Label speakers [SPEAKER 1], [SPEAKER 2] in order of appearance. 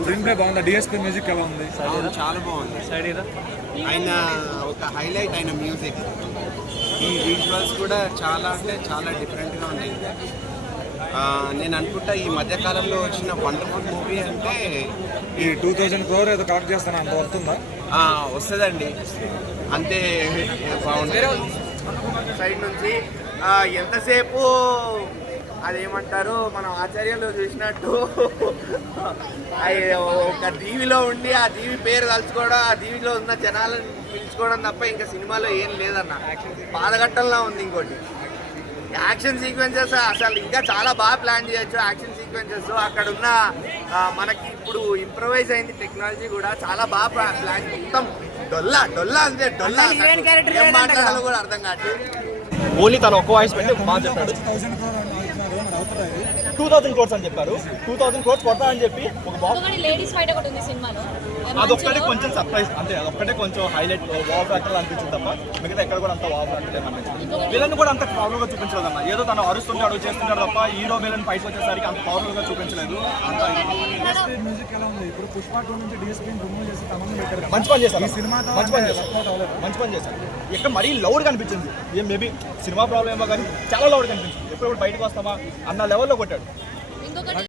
[SPEAKER 1] Screen play బాగుంది? DSP music ఎలా ఉంది
[SPEAKER 2] చాలా బాగుంది. ఆయన ఒక హైలైట్ అయిన మ్యూజిక్ ఈ విజువల్స్ కూడా చాలా అంటే చాలా డిఫరెంట్గా ఉన్నాయి. నేను అనుకుంటా ఈ మధ్యకాలంలో వచ్చిన వండర్ఫుల్ మూవీ అంటే
[SPEAKER 1] ఈ టూ థౌజండ్ క్రోర్ ఏదో కలెక్ట్ చేస్తాను అంత వస్తుందా?
[SPEAKER 2] ఆ, వస్తుందండి. అంతే బాగుంటుంది. సైడ్ నుంచి ఎంతసేపు అదేమంటారు మనం ఆచార్యలో చూసినట్టు ఒక టీవీలో ఉండి ఆ టీవీ పేరు తలుచుకోవడం ఆ టీవీలో ఉన్న జనాలను పిలుచుకోవడం తప్ప ఇంకా సినిమాలో ఏం లేదన్న. బాధఘట్టంలా ఉంది ఇంకోటి. యాక్షన్ సీక్వెన్సెస్ అసలు ఇంకా చాలా బాగా ప్లాన్ చేయొచ్చు. యాక్షన్ సీక్వెన్సెస్ అక్కడ ఉన్న మనకి ఇప్పుడు ఇంప్రవైజ్ అయింది టెక్నాలజీ కూడా చాలా బాగా ప్లాన్ మొత్తం డొల్లా డొల్లా అంతే డొల్లా
[SPEAKER 3] కదా.
[SPEAKER 2] కూడా అర్థం కావట్లేదు.
[SPEAKER 4] ఓన్లీ తను ఒక వాయిస్ పెట్టి బాగా చెప్పాడు. టూ థౌసండ్ క్రోర్స్ అని చెప్పారు టూ థౌసండ్ క్రోర్స్ కొడతా అని చెప్పి ఒక బాక్స్
[SPEAKER 5] ఒకటి లేడీస్ ఫైట్ ఒకటి ఉంది సినిమాలో.
[SPEAKER 4] అదొక్కటే కొంచెం సర్ప్రైజ్ అంతే అదొక్కటే కొంచెం హైలైట్ వావ్ ఫ్యాక్టర్ అనిపించింది తప్ప మిగతా ఎక్కడ కూడా అంత వావ్ ఫ్యాక్టర్ ఏమనిపించింది విలన్ కూడా అంత పవర్ఫుల్గా చూపించలేదు అన్న ఏదో తను అరుస్తుంటాడు చేస్తుంటాడు తప్ప హీరో విలన్ ఫైట్ వచ్చేసరికి అంత పవర్ఫుల్గా చూపించలేదు. అంత మంచి పని చేశారు.
[SPEAKER 1] ఈ సినిమాతో
[SPEAKER 4] మంచి పని చేశారు? మంచి పని చేశారు. ఇక్కడ మరీ లౌడ్ కనిపించింది. ఏం మేబీ సినిమా ప్రాబ్లం ఏమో కానీ చాలా లౌడ్ కనిపించింది. ఎప్పుడు బయటకు వస్తామా అన్న లెవెల్లో కొట్టాడు.